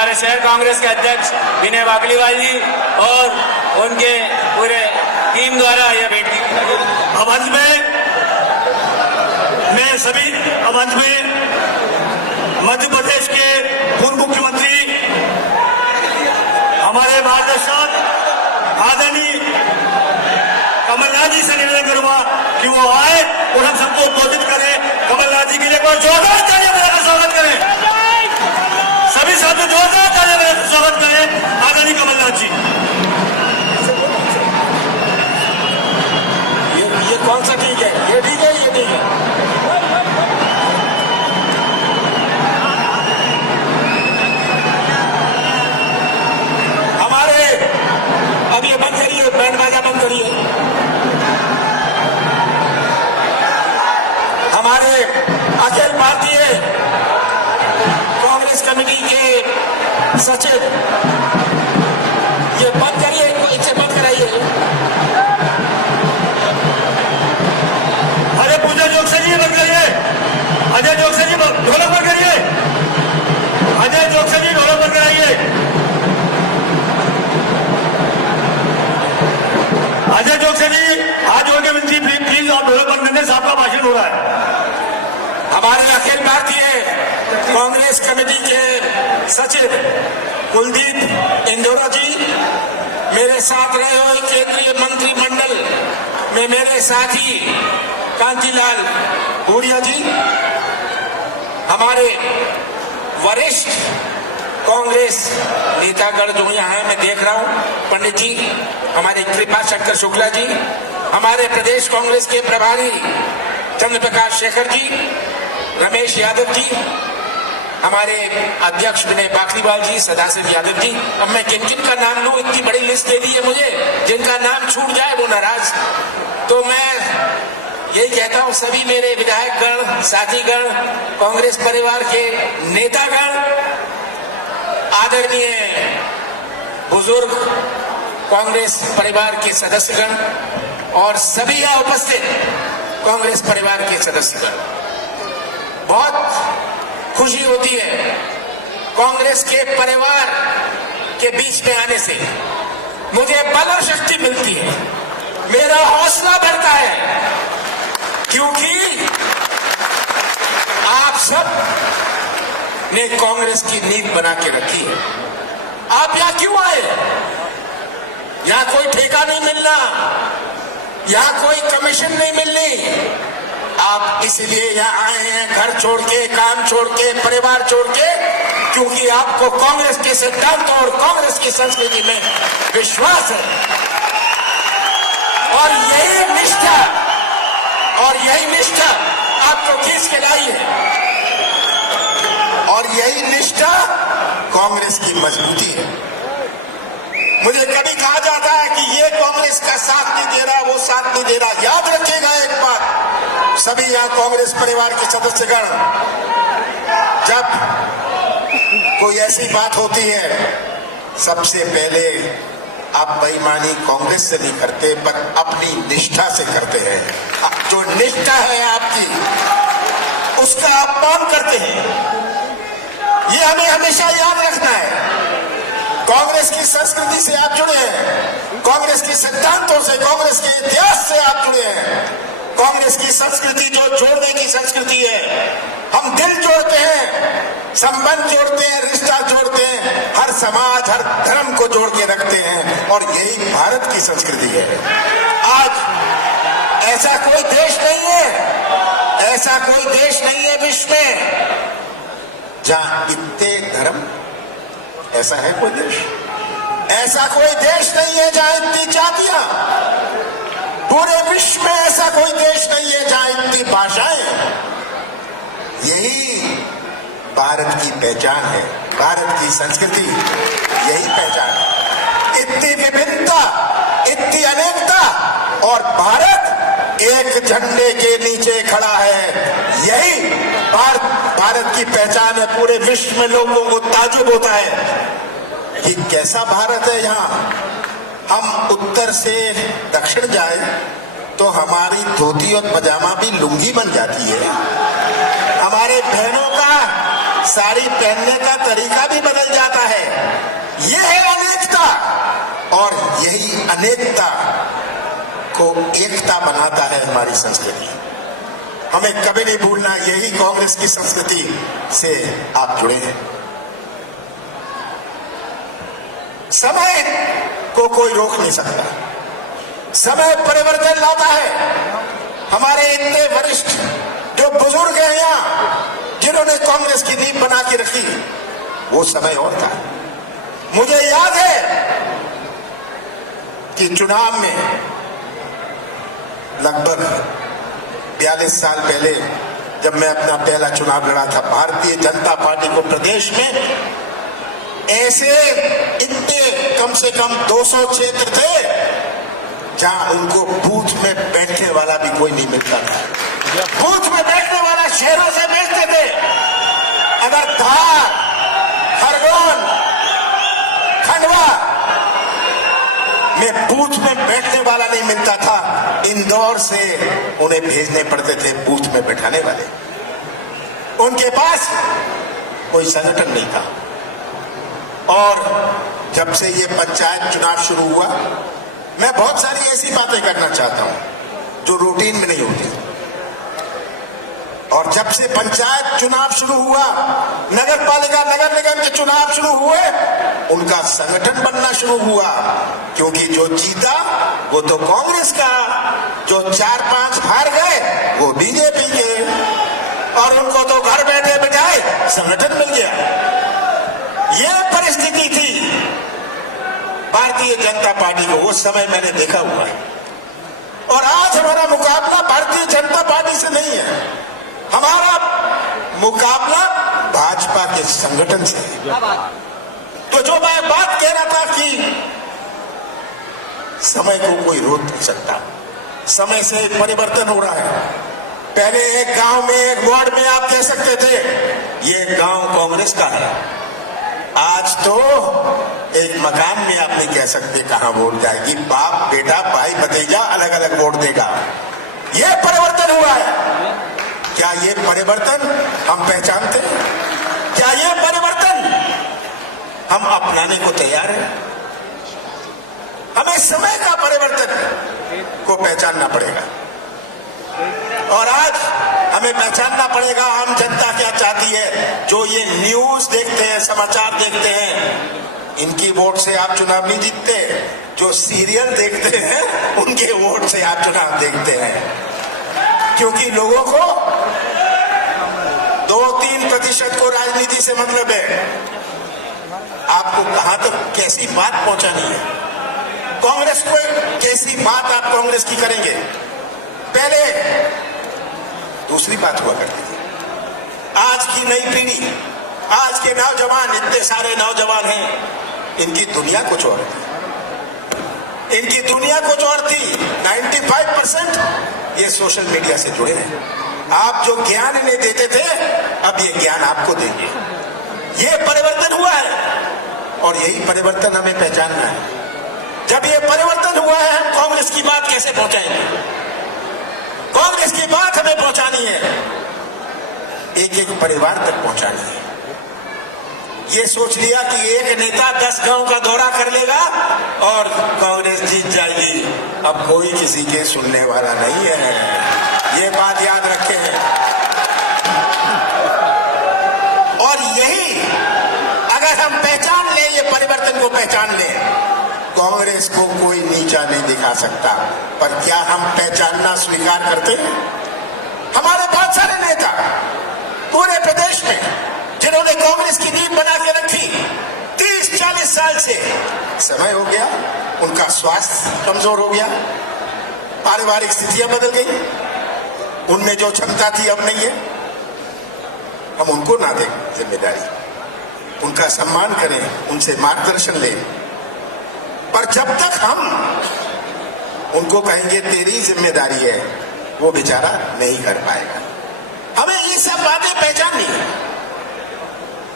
हमारे शहर कांग्रेस के अध्यक्ष विनय वाकलीवाल जी और उनके पूरे टीम द्वारा यह भेंट की। अब अंत में मध्य प्रदेश के पूर्व मुख्यमंत्री हमारे मार्गदर्शक आदरणीय कमलनाथ जी से निवेदन करूंगा कि वो आए और हम सबको उद्बोधित करें। कमलनाथ जी के लिए कोई जोरदार तालियां बजाकर स्वागत करें। सभी साथी जोरदार तालियां बजाकर स्वागत करें आदरणीय कमलनाथ जी। ये कौन सा ठीक है? ये ठीक है, ये ठीक है। हमारे अब ये बंद करिए, बैंड बाजा बंद करिए। हमारे अखिल भारतीय कांग्रेस कमेटी के सचिव, ये बंद करिए, इसे बंद कराइए। अरे पूजा जोगसे जी बंद करिए। अजय जोगसे जी ढोलक बंद करिए। अजय जोगसे जी ढोलक बंद कराइए। अजय जोगसे जी हाथ जोड़ के विनती, प्लीज आप ढोलक बंद करने से आपका भाषण हो रहा है। हमारे अखिल भारतीय कांग्रेस कमेटी के सचिव कुलदीप इंदौरा जी, मेरे साथ रहे हुए केंद्रीय मंत्रिमंडल में मेरे साथी कांतिलाल भूरिया जी, हमारे वरिष्ठ कांग्रेस नेतागण जो यहाँ है, मैं देख रहा हूँ, पंडित जी, हमारे कृपा शंकर शुक्ला जी, हमारे प्रदेश कांग्रेस के प्रभारी चंद्रप्रकाश शेखर जी, रमेश यादव जी, हमारे अध्यक्ष विनय वाकलीवाल जी, सदाशिव यादव जी। अब मैं किन किन का नाम लूं, इतनी बड़ी लिस्ट दे दी है मुझे, जिनका नाम छूट जाए वो नाराज। तो मैं यही कहता हूं, सभी मेरे विधायकगण, साथीगण, कांग्रेस परिवार के नेतागण, आदरणीय बुजुर्ग कांग्रेस परिवार के सदस्यगण और सभी यहाँ उपस्थित कांग्रेस परिवार के सदस्यगण, बहुत खुशी होती है कांग्रेस के परिवार के बीच में आने से। मुझे बल और शक्ति मिलती है, मेरा हौसला बढ़ता है, क्योंकि आप सब ने कांग्रेस की नींव बना के रखी है। आप यहां क्यों आए? यहां कोई ठेका नहीं मिलना, यहां कोई कमीशन नहीं मिलनी। आप इसलिए यहाँ आए हैं, घर छोड़ के, काम छोड़ के, परिवार छोड़ के, क्योंकि आपको कांग्रेस के सिद्धांतों और कांग्रेस की संस्कृति में विश्वास है। और यही निष्ठा आपको खींच के लाई है, और यही निष्ठा कांग्रेस की मजबूती है। मुझे कभी कहा जाता है कि ये कांग्रेस का साथ नहीं दे रहा, वो साथ नहीं दे रहा। याद रखिएगा एक बात, सभी यहाँ कांग्रेस परिवार के सदस्यगण, जब कोई ऐसी बात होती है, सबसे पहले आप बेईमानी कांग्रेस से नहीं करते, पर अपनी निष्ठा से करते हैं। जो निष्ठा है आपकी, उसका अपमान करते हैं। ये हमें हमेशा याद रखना है। कांग्रेस की संस्कृति से आप जुड़े हैं, कांग्रेस के सिद्धांतों से, कांग्रेस के इतिहास से आप जुड़े हैं। कांग्रेस की संस्कृति जो जोड़ने की संस्कृति है, हम दिल जोड़ते हैं, संबंध जोड़ते हैं, रिश्ता जोड़ते हैं, हर समाज, हर धर्म को जोड़ के रखते हैं, और यही भारत की संस्कृति है। आज ऐसा कोई देश नहीं है, ऐसा कोई देश नहीं है विश्व में जहां इतने धर्म, ऐसा है कोई देश? ऐसा कोई देश नहीं है जहां इतनी जातियां, पूरे विश्व में ऐसा कोई देश नहीं है जहां इतनी भाषाएं। यही भारत की पहचान है, भारत की संस्कृति यही पहचान है। इतनी विभिन्नता, इतनी अनेकता, और भारत एक झंडे के नीचे खड़ा है। यही भारत की पहचान है। पूरे विश्व में लोगों को ताज्जुब होता है कि कैसा भारत है यहाँ। हम उत्तर से दक्षिण जाए तो हमारी धोती और पजामा भी लुंगी बन जाती है। हमारे बहनों का साड़ी पहनने का तरीका भी बदल जाता है। यह है अनेकता, और यही अनेकता को एकता बनाता है हमारी संस्कृति। हमें कभी नहीं भूलना, यही कांग्रेस की संस्कृति से आप जुड़े हैं। समय को कोई रोक नहीं सकता, समय परिवर्तन लाता है। हमारे इतने वरिष्ठ जो बुजुर्ग हैं यहाँ, जिन्होंने कांग्रेस की नींव बना के रखी, वो समय और था। मुझे याद है कि चुनाव में लगभग 42 साल पहले जब मैं अपना पहला चुनाव लड़ा था, भारतीय जनता पार्टी को प्रदेश में ऐसे इतने कम से कम 200 क्षेत्र थे जहां उनको बूथ में बैठने वाला भी कोई नहीं मिलता था। बूथ में बैठने वाला शहरों से बैठते थे। अगर धार, खरगोन, खंडवा में बूथ में बैठने वाला नहीं मिलता था, इंदौर से उन्हें भेजने पड़ते थे बूथ में बैठाने वाले। उनके पास कोई संगठन नहीं था। और जब से ये पंचायत चुनाव शुरू हुआ, मैं बहुत सारी ऐसी बातें करना चाहता हूं जो रूटीन में नहीं होती। और जब से पंचायत चुनाव शुरू हुआ, नगर पालिका, नगर निगम के चुनाव शुरू हुए, उनका संगठन बनना शुरू हुआ। क्योंकि जो जीता वो तो कांग्रेस का, जो 4-5 हार गए वो बीजेपी के, और उनको तो घर बैठे बिठाए संगठन मिल गया। यह परिस्थिति थी भारतीय जनता पार्टी को, उस समय मैंने देखा हुआ है। और आज हमारा मुकाबला भारतीय जनता पार्टी से नहीं है, हमारा मुकाबला भाजपा के संगठन से है। तो जो मैं बात कह रहा था कि समय को कोई रोक नहीं सकता, समय से परिवर्तन हो रहा है। पहले एक गांव में, एक वार्ड में आप कह सकते थे ये गांव कांग्रेस का है। आज तो एक मकान में आप नहीं कह सकते कहां वोट जाएगी। बाप बेटा, भाई भतीजा अलग अलग वोट देगा। यह परिवर्तन हुआ है। क्या ये परिवर्तन हम पहचानते हैं? क्या ये परिवर्तन हम अपनाने को तैयार हैं? हमें समय का परिवर्तन को पहचानना पड़ेगा। और आज हमें पहचानना पड़ेगा आम जनता क्या चाहती है। जो ये न्यूज देखते हैं, समाचार देखते हैं, इनकी वोट से आप चुनाव नहीं जीतते। जो सीरियल देखते हैं, उनके वोट से आप चुनाव देखते हैं। क्योंकि लोगों को 2-3% को राजनीति से मतलब है। आपको कहां तक कैसी बात पहुंचानी है, कांग्रेस को कैसी बात आप कांग्रेस की करेंगे। पहले दूसरी बात हुआ करती थी। आज की नई पीढ़ी, आज के नौजवान, इतने सारे नौजवान हैं, इनकी दुनिया कुछ और थी। इनकी दुनिया कुछ और थी। 95% ये सोशल मीडिया से जुड़े हैं। आप जो ज्ञान इन्हें देते थे, अब ये ज्ञान आपको देंगे। ये परिवर्तन हुआ है और यही परिवर्तन हमें पहचानना है। जब ये परिवर्तन हुआ है, हम कांग्रेस की बात कैसे पहुंचाएंगे? कांग्रेस की बात हमें पहुंचानी है, एक एक परिवार तक पहुंचानी है। ये सोच लिया कि एक नेता 10 गांव का दौरा कर लेगा और कांग्रेस जीत जाएगी। अब कोई किसी के सुनने वाला नहीं है, ये बात याद रखें। और यही अगर हम पहचान लें, ये परिवर्तन को पहचान लें, कांग्रेस को कोई नीचा नहीं दिखा सकता। पर क्या हम पहचानना स्वीकार करते हैं? हमारे बहुत सारे नेता पूरे प्रदेश में, जिन्होंने कांग्रेस की नींव बना के रखी 30-40 साल से, समय हो गया, उनका स्वास्थ्य कमजोर हो गया, पारिवारिक स्थितियां बदल गई, उनमें जो क्षमता थी अब नहीं है। हम उनको ना दें जिम्मेदारी, उनका सम्मान करें, उनसे मार्गदर्शन लें। पर जब तक हम उनको कहेंगे तेरी जिम्मेदारी है, वो बेचारा नहीं कर पाएगा। हमें ये सब बातें पहचाननी है।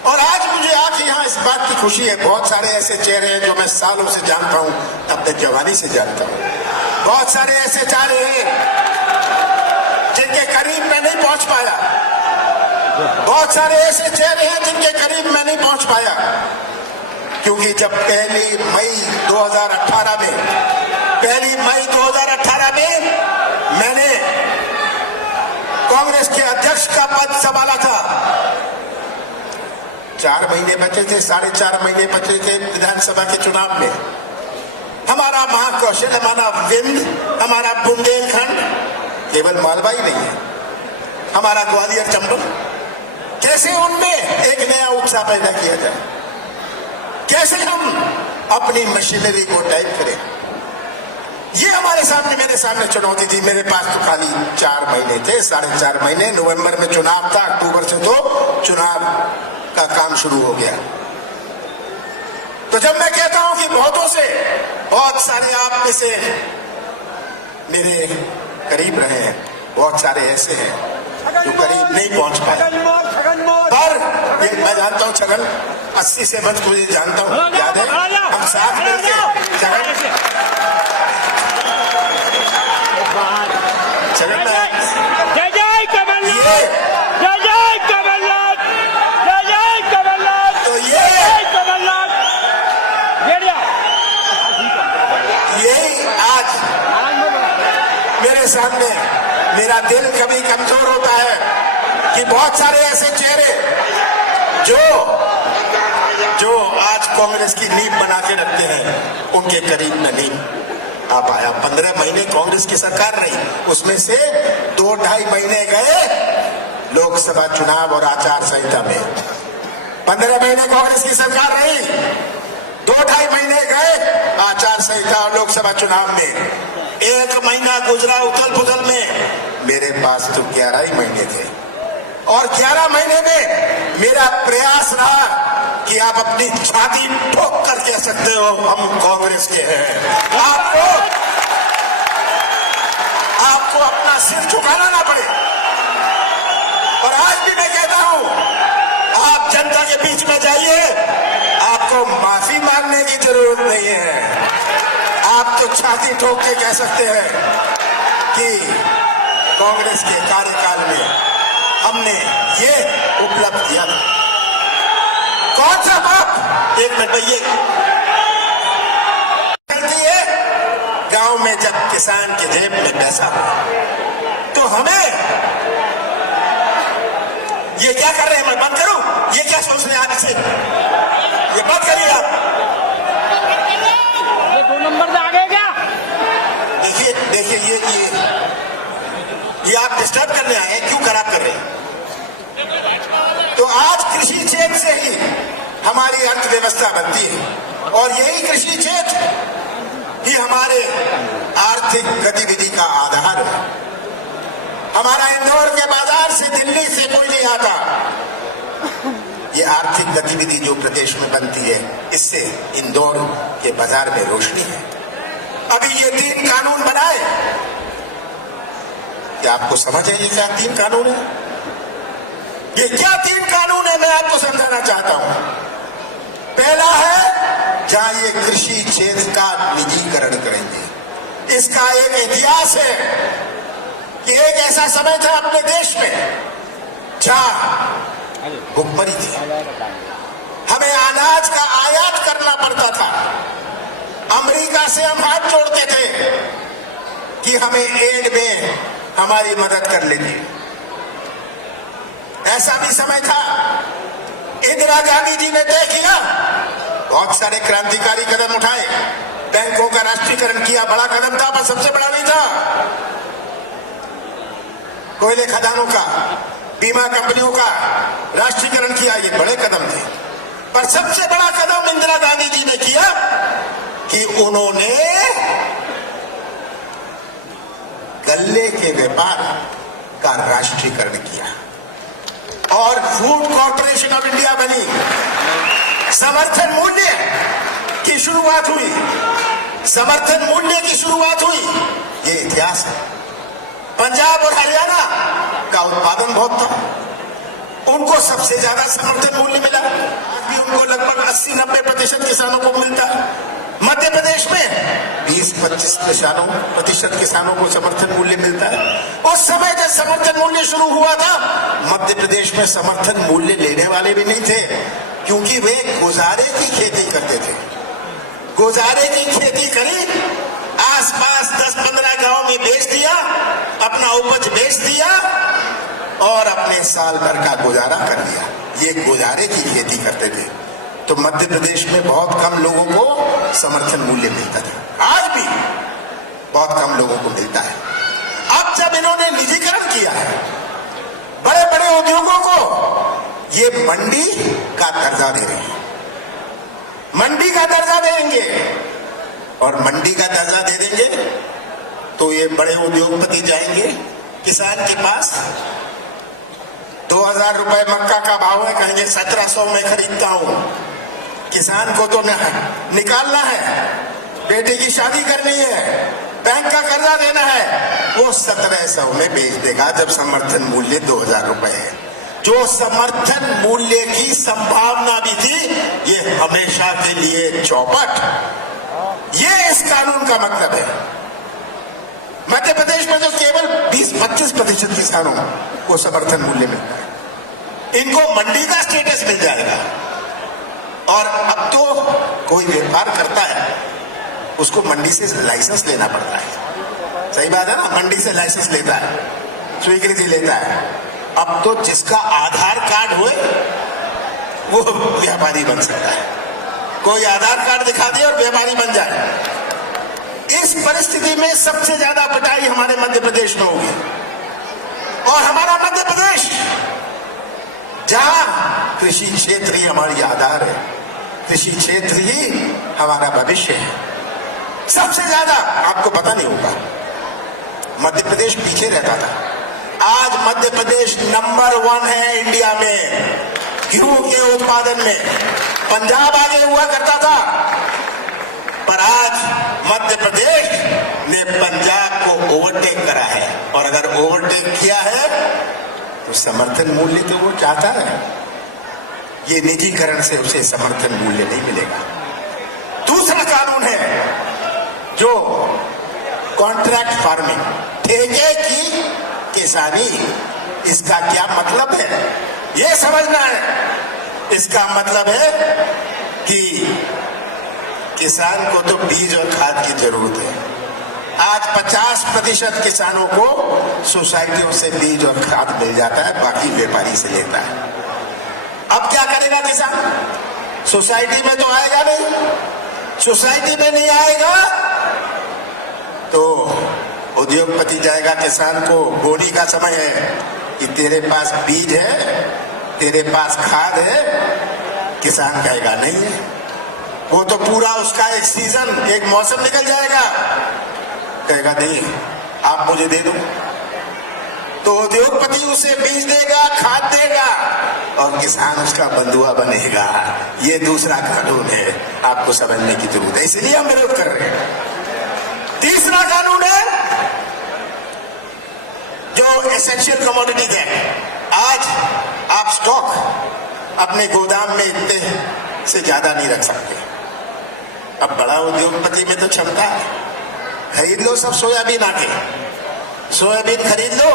और आज मुझे आके यहाँ इस बात की खुशी है, बहुत सारे ऐसे चेहरे हैं जो मैं सालों से जानता हूं, अपने जवानी से जानता हूं। बहुत सारे ऐसे चेहरे हैं जिनके करीब मैं नहीं पहुंच पाया, बहुत सारे ऐसे चेहरे हैं जिनके करीब मैं नहीं पहुंच पाया, क्योंकि जब पहली मई 2018 में मैंने कांग्रेस के अध्यक्ष का पद संभाला था, 4 महीने बचे थे, 4.5 महीने बचे थे विधानसभा के चुनाव में। हमारा महाकौशल, हमारा विंध्य, हमारा बुंदेलखंड केवल मालवा ही नहीं है, हमारा ग्वालियर चंबल, कैसे उनमें एक नया उत्साह पैदा किया जाए, कैसे हम अपनी मशीनरी को टाइप करें, ये हमारे सामने, मेरे सामने चुनौती थी। मेरे पास तो खाली 4 महीने थे, 4.5 महीने। नवंबर में चुनाव था, अक्टूबर से तो चुनाव का काम शुरू हो गया। तो जब मैं कहता हूं कि बहुत सारे आप में से मेरे करीब रहे हैं, बहुत सारे ऐसे हैं जो करीब नहीं पहुंच पाए, पर मैं जानता हूं छगन 80 से बच मुझे जानता हूं, याद है हम साथ मिलकर छगन जय जय कमलनाथ, जय जय कमलनाथ, जय जय कमलनाथ, तो जय जय कमलनाथ। यही आज मेरे सामने, मेरा दिल कभी कमजोर होता है कि बहुत सारे ऐसे चेहरे जो आज कांग्रेस की नींव बना के रखते हैं, उनके करीब में नहीं आ पाया। 15 महीने कांग्रेस की सरकार रही, उसमें से 2-2.5 महीने गए लोकसभा चुनाव और आचार संहिता में। 15 महीने कांग्रेस की सरकार रही, 2-2.5 महीने गए आचार संहिता और लोकसभा चुनाव में। 1 महीना गुजरा उथल पुथल में, मेरे पास तो 11 ही महीने थे, और 11 महीने में मेरा प्रयास रहा कि आप अपनी छाती ठोक कर कह सकते हो हम कांग्रेस के हैं। आपको अपना सिर झुकाना ना पड़े। और आज भी मैं कहता हूं, आप जनता के बीच में जाइए, आपको माफी मांगने की जरूरत नहीं है। आप तो छाती ठोक के कह सकते हैं कि कांग्रेस के कार्यकाल में हमने ये उपलब्ध किया था। कौन सा बाप, 1 मिनट भैया, चलती है गांव में जब किसान के जेब में पैसा हो, तो हमें ये क्या कर रहे हैं, मैं बंद करूं? ये क्या सोच रहे हैं आप इसे? ये बंद करिए आप। ये 2 नंबर से आगे क्या? देखिए ये आप डिस्टर्ब करने आए हैं, क्यों खराब कर रहे हैं? तो आज कृषि क्षेत्र से ही हमारी अर्थव्यवस्था बनती है, और यही कृषि क्षेत्र ही हमारे आर्थिक गतिविधि का आधार है। हमारा इंदौर के बाजार से दिल्ली से कोई नहीं आता। ये आर्थिक गतिविधि जो प्रदेश में बनती है, इससे इंदौर के बाजार में रोशनी है। अभी ये 3 कानून बनाए, क्या आपको समझ है ये क्या 3 कानून है? ये क्या 3 कानून है, मैं आपको समझाना चाहता हूं। पहला है, जहां ये कृषि क्षेत्र का निजीकरण करेंगे। इसका एक इतिहास है कि एक ऐसा समय था अपने देश में जहां भुखमरी थी, हमें अनाज का आयात करना पड़ता था। अमेरिका से हम हाथ जोड़ते थे कि हमें एड में हमारी मदद कर लेंगे। ऐसा भी समय था, इंदिरा गांधी जी ने तय किया, बहुत सारे क्रांतिकारी कदम उठाए, बैंकों का राष्ट्रीयकरण किया, बड़ा कदम था, पर सबसे बड़ा नहीं था। कोयले खदानों का, बीमा कंपनियों का राष्ट्रीयकरण किया, ये बड़े कदम थे। पर सबसे बड़ा कदम इंदिरा गांधी जी ने किया कि उन्होंने गल्ले के व्यापार का राष्ट्रीयकरण किया और फूड कॉर्पोरेशन ऑफ इंडिया बनी। समर्थन मूल्य की शुरुआत हुई, समर्थन मूल्य की शुरुआत हुई, ये इतिहास है। पंजाब और हरियाणा का उत्पादन बहुत था, उनको सबसे ज्यादा समर्थन मूल्य मिला। आज भी उनको लगभग 80-90% किसानों को मिलता है। मध्य प्रदेश में 20-25 प्रतिशत किसानों को समर्थन मूल्य मिलता है। उस समय जब समर्थन मूल्य शुरू हुआ था, मध्य प्रदेश में समर्थन मूल्य लेने वाले भी नहीं थे, क्योंकि वे गुजारे की खेती करते थे। गुजारे की खेती करी, आसपास 10-15 गांव में बेच दिया, अपना उपज बेच दिया और अपने साल भर का गुजारा कर दिया। ये गुजारे की खेती करते थे। तो मध्य प्रदेश में बहुत कम लोगों को समर्थन मूल्य मिलता था, आज भी बहुत कम लोगों को मिलता है। अब जब इन्होंने निजीकरण किया है, बड़े बड़े उद्योगों को ये मंडी का दर्जा दे रहे हैं, मंडी का दर्जा देंगे और मंडी का दर्जा दे देंगे तो ये बड़े उद्योगपति जाएंगे किसान के पास, 2000 रुपए मक्का का भाव है, कहेंगे 1700 में खरीदता हूं। किसान को तो निकालना है, बेटे की शादी करनी है, बैंक का कर्जा देना है, वो 1700 में बेच देगा जब समर्थन मूल्य 2000 रुपए है। जो समर्थन मूल्य की संभावना भी थी, ये हमेशा के लिए चौपट। ये इस कानून का मतलब है। मध्य प्रदेश में जो केवल 20-25 प्रतिशत किसानों को समर्थन मूल्य मिलता है, इनको मंडी का स्टेटस मिल जाएगा। और अब तो कोई व्यापार करता है, उसको मंडी से लाइसेंस लेना पड़ता है। सही बात है ना, मंडी से लाइसेंस लेता है, स्वीकृति लेता है। अब तो जिसका आधार कार्ड होए वो व्यापारी बन सकता है। कोई आधार कार्ड दिखा दे और व्यापारी बन जाए। इस परिस्थिति में सबसे ज्यादा पिटाई हमारे मध्य प्रदेश में होगी। और हमारा मध्य प्रदेश, जहां कृषि क्षेत्र ही हमारी आधार है, कृषि क्षेत्र ही हमारा भविष्य है, सबसे ज्यादा आपको पता नहीं होगा मध्य प्रदेश पीछे रहता था। आज मध्य प्रदेश नंबर 1 है इंडिया में गेहूं के उत्पादन में। पंजाब आगे हुआ करता था, पर आज मध्य प्रदेश ने पंजाब को ओवरटेक करा है। और अगर ओवरटेक किया है तो समर्थन मूल्य तो वो चाहता है, ये निजीकरण से उसे समर्थन मूल्य नहीं मिलेगा। दूसरा कानून है जो कॉन्ट्रैक्ट फार्मिंग, ठेके की किसानी। इसका क्या मतलब है ये समझना है। इसका मतलब है कि किसान को तो बीज और खाद की जरूरत है। आज 50% किसानों को सोसाइटियों से बीज और खाद मिल जाता है, बाकी व्यापारी से लेता है। अब क्या करेगा किसान? सोसाइटी में तो आएगा नहीं, सोसाइटी में नहीं आएगा तो उद्योगपति जाएगा किसान को, बोनी का समय है कि तेरे पास बीज है, तेरे पास खाद है, किसान कहेगा नहीं है। वो तो पूरा उसका एक सीजन, एक मौसम निकल जाएगा, कहेगा नहीं आप मुझे दे दो। तो उद्योगपति उसे बीज देगा, खाद देगा और किसान उसका बंधुआ बनेगा। ये दूसरा कानून है, आपको समझने की जरूरत है, इसलिए हम विरोध कर रहे हैं। तीसरा कानून है जो एसेंशियल कमोडिटीज है। आज आप स्टॉक अपने गोदाम में इतने से ज्यादा नहीं रख सकते। अब बड़ा उद्योगपति में तो क्षमता है, खरीद लो सब सोयाबीन आके, सोयाबीन खरीद लो,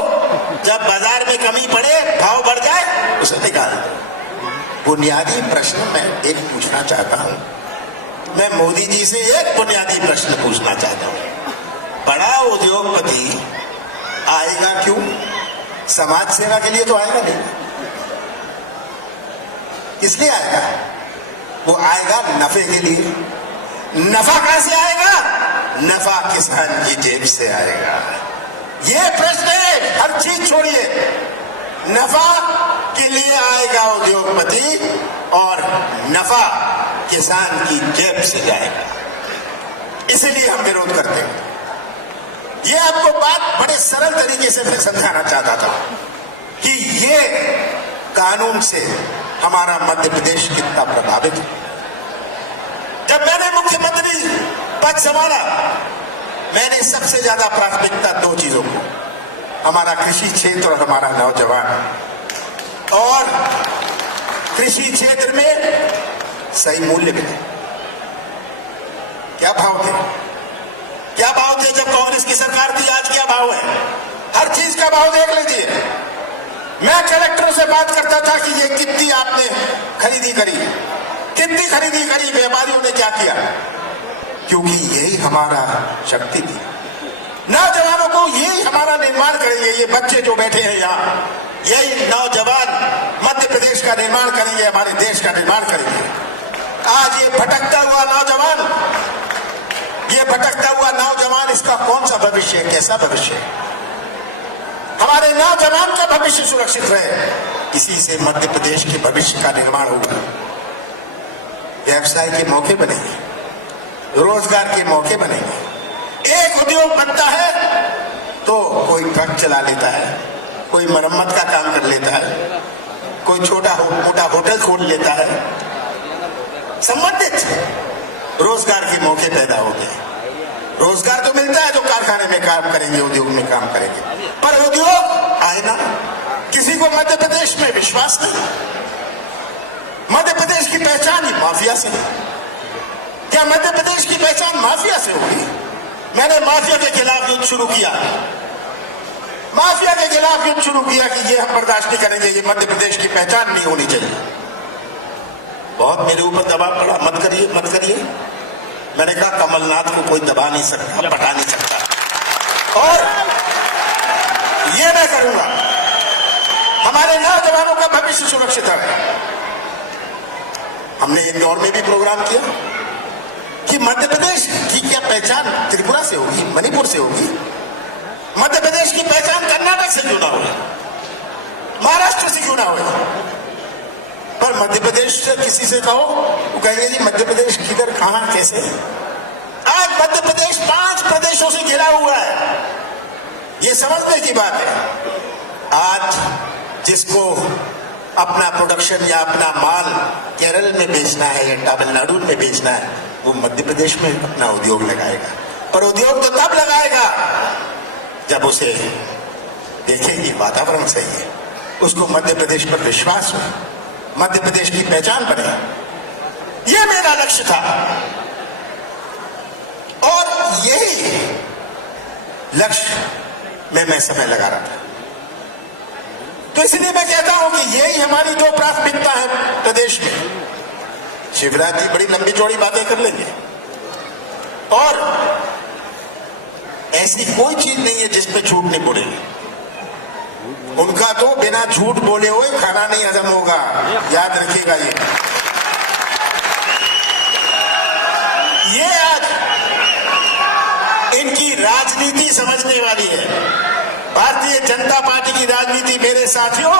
जब बाजार में कमी पड़े, भाव बढ़ जाए, उसे निकाल दो। बुनियादी प्रश्न मैं एक पूछना चाहता हूं, मैं मोदी जी से एक बुनियादी प्रश्न पूछना चाहता हूं। बड़ा उद्योगपति आएगा क्यों? समाज सेवा के लिए तो आएगा नहीं। किस लिए आएगा? वो आएगा नफे के लिए। नफा कहां से आएगा? नफा किसान की जेब से आएगा। ये प्रश्न है, हर चीज छोड़िए, नफा के लिए आएगा उद्योगपति और नफा किसान की जेब से जाएगा। इसलिए हम विरोध करते हैं। ये आपको बात बड़े सरल तरीके से मैं समझाना चाहता था कि ये कानून से हमारा मध्य प्रदेश कितना प्रभावित है। जब मैंने मुख्यमंत्री पद संभाला, मैंने सबसे ज्यादा प्राथमिकता दो चीजों को, हमारा कृषि क्षेत्र और हमारा नौजवान। और कृषि क्षेत्र में सही मूल्य मिले। क्या भाव थे? क्या भाव थे जब कांग्रेस की सरकार थी, आज क्या भाव है? हर चीज का भाव देख लीजिए। मैं कलेक्टरों से बात करता था कि ये कितनी आपने खरीदी करी, कितनी खरीदी करी, व्यापारियों ने क्या किया? क्योंकि यही हमारा शक्ति थी। नौजवानों को यही हमारा निर्माण करेंगे, ये बच्चे जो बैठे हैं यहाँ, यही नौजवान मध्य प्रदेश का निर्माण करेंगे, हमारे देश का निर्माण करेंगे। आज ये भटकता हुआ नौजवान, ये भटकता हुआ नौजवान, इसका कौन सा भविष्य है, कैसा भविष्य है? हमारे नौजवान का भविष्य सुरक्षित रहे, इसी से मध्य प्रदेश के भविष्य का निर्माण होगा। व्यवसाय के मौके बनेंगे, रोजगार के मौके बनेंगे। एक उद्योग बनता है तो कोई ट्रक चला लेता है, कोई मरम्मत का काम कर लेता है, कोई छोटा मोटा होटल खोल लेता है। संबंधित रोजगार के मौके पैदा होते हैं। रोजगार तो मिलता है जो कारखाने में काम करेंगे, उद्योग में काम करेंगे, पर उद्योग आए ना। किसी को मध्य प्रदेश में विश्वास नहीं। मध्य प्रदेश की पहचान ही माफिया से है। क्या मध्य प्रदेश की पहचान माफिया से होगी? मैंने माफिया के खिलाफ युद्ध शुरू किया, माफिया के खिलाफ युद्ध शुरू किया कि ये हम बर्दाश्त नहीं करेंगे, ये मध्य प्रदेश की पहचान नहीं होनी चाहिए। बहुत मेरे ऊपर दबाव पड़ा, मत करिए मत करिए। मैंने कहा कमलनाथ को कोई दबा नहीं सकता, पटा नहीं सकता, और ये मैं करूंगा। हमारे नौजवानों का भविष्य सुरक्षित है। हमने इंदौर में भी प्रोग्राम किया कि मध्य प्रदेश की क्या पहचान त्रिपुरा से होगी, मणिपुर से होगी? मध्य प्रदेश की पहचान कर्नाटक से क्यों ना हो, महाराष्ट्र से क्यों ना हो? पर मध्य प्रदेश से किसी से कहो, वो कहेंगे जी मध्य प्रदेश किधर, कहां, कैसे? आज मध्य प्रदेश 5 प्रदेशों से घिरा हुआ है। ये समझने की बात है। आज जिसको अपना प्रोडक्शन या अपना माल केरल में बेचना है या तमिलनाडु में बेचना है, वो मध्य प्रदेश में अपना उद्योग लगाएगा। पर उद्योग तो तब लगाएगा जब उसे देखेगी वातावरण सही है, उसको मध्य प्रदेश पर विश्वास हो, मध्य प्रदेश की पहचान बने। यह मेरा लक्ष्य था और यही लक्ष्य में मैं समय लगा रहा था। तो इसलिए मैं कहता हूं कि यही हमारी 2 प्राथमिकता है प्रदेश में। शिवराज जी बड़ी लंबी चौड़ी बातें कर लेंगे, और ऐसी कोई चीज नहीं है जिसपे झूठ नहीं बोलेंगे। उनका तो बिना झूठ बोले हुए खाना नहीं हजम होगा, याद रखिएगा। ये आज इनकी राजनीति समझने वाली है। भारतीय जनता पार्टी की राजनीति, मेरे साथियों,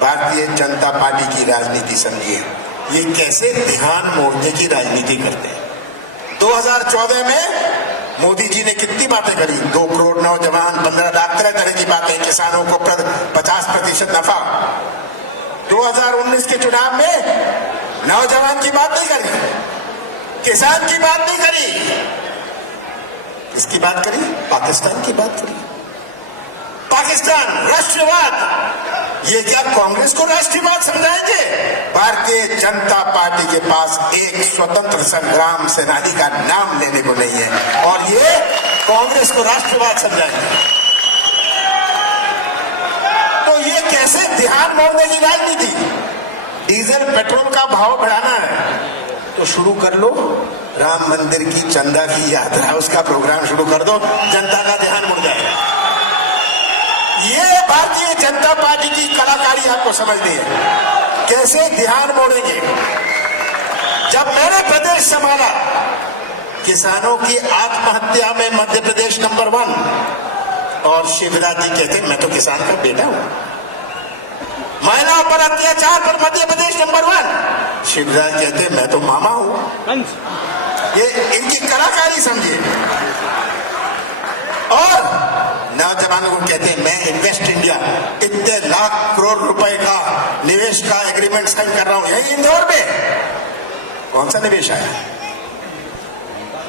भारतीय जनता पार्टी की राजनीति समझिए। ये कैसे ध्यान मोड़ने की राजनीति करते हैं। 2014 में मोदी जी ने कितनी बातें करी, 2 करोड़ नौजवान, 15 लाख, तरह की बातें, किसानों को 50% नफा। 2019 के चुनाव में नौजवान की बात नहीं करी, किसान की बात नहीं करी, किसकी बात करी? पाकिस्तान की बात करी। पाकिस्तान, राष्ट्रवाद। ये क्या कांग्रेस को राष्ट्रवाद समझाएंगे? भारतीय जनता पार्टी के पास एक स्वतंत्र संग्राम सेनानी का नाम लेने को नहीं है, और ये कांग्रेस को राष्ट्रवाद समझाएंगे। तो ये कैसे ध्यान मोड़ने की राजनीति? डीजल पेट्रोल का भाव बढ़ाना है तो शुरू कर लो राम मंदिर की चंदा की यात्रा, उसका प्रोग्राम शुरू कर दो, जनता का ध्यान मुड़ जाएगा। ये भारतीय जनता पार्टी की कलाकारी आपको समझनी है, कैसे ध्यान मोड़ेंगे। जब मैंने प्रदेश संभाला, किसानों की आत्महत्या में मध्य प्रदेश नंबर 1, और शिवराज जी कहते मैं तो किसान का बेटा हूं। महिलाओं पर अत्याचार पर मध्य प्रदेश नंबर 1, शिवराज कहते मैं तो मामा हूं। ये इनकी कलाकारी समझिए। और नौजवानों को कहते हैं मैं इन्वेस्ट इंडिया, इतने लाख करोड़ रुपए का निवेश का एग्रीमेंट साइन कर रहा हूं यही इंदौर में। कौन सा निवेश आया?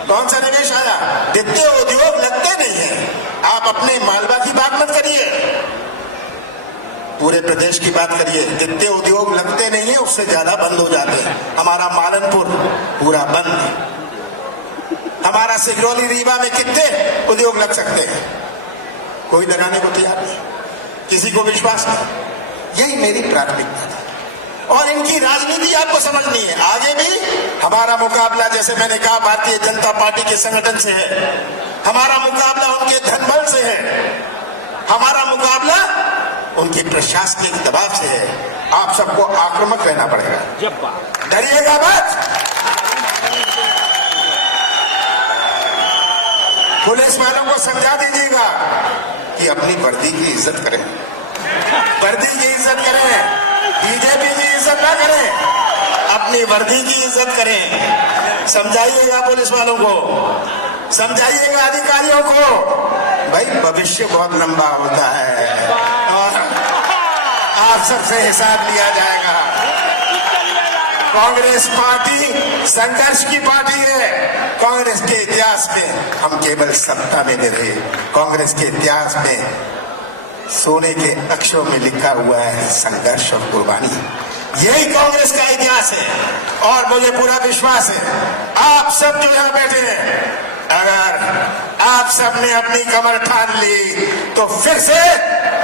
कौन सा निवेश आया? वित्तीय उद्योग लगते नहीं है। आप अपने मालवा की बात मत करिए, पूरे प्रदेश की बात करिए। वित्तीय उद्योग लगते नहीं है, उससे ज्यादा बंद हो जाते हैं। हमारा मालनपुर पूरा बंद है। हमारा सिगरौली रीवा में कितने उद्योग लग सकते हैं? कोई लगाने को तैयार नहीं, किसी को विश्वास नहीं। यही मेरी प्राथमिकता थी और इनकी राजनीति आपको समझनी है। आगे भी हमारा मुकाबला, जैसे मैंने कहा, भारतीय जनता पार्टी के संगठन से है, हमारा मुकाबला उनके धनबल से है, हमारा मुकाबला उनके प्रशासनिक दबाव से है। आप सबको आक्रामक रहना पड़ेगा, डरिएगा मत। पुलिस वालों को समझा दीजिएगा कि अपनी वर्दी की इज्जत करें, वर्दी की इज्जत करें, बीजेपी की इज्जत ना करें, अपनी वर्दी की इज्जत करें। समझाइएगा पुलिस वालों को, समझाइएगा अधिकारियों को। भाई भविष्य बहुत लंबा होता है और आप सबसे हिसाब लिया जाएगा। कांग्रेस पार्टी संघर्ष की पार्टी है। कांग्रेस के इतिहास में हम केवल सत्ता में नहीं रहे, कांग्रेस के इतिहास में सोने के अक्षरों में लिखा हुआ है संघर्ष और कुर्बानी। यही कांग्रेस का इतिहास है और मुझे पूरा विश्वास है आप सब जो यहां बैठे हैं, अगर आप सब ने अपनी कमर ठान ली तो फिर से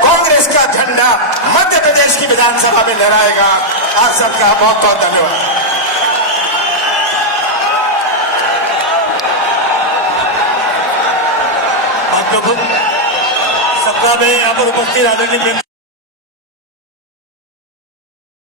कांग्रेस का झंडा मध्य प्रदेश की विधानसभा में लहराएगा। आप सबका बहुत बहुत धन्यवाद। आप लोग सत्ता में यहाँ पर उपस्थित आदरणीय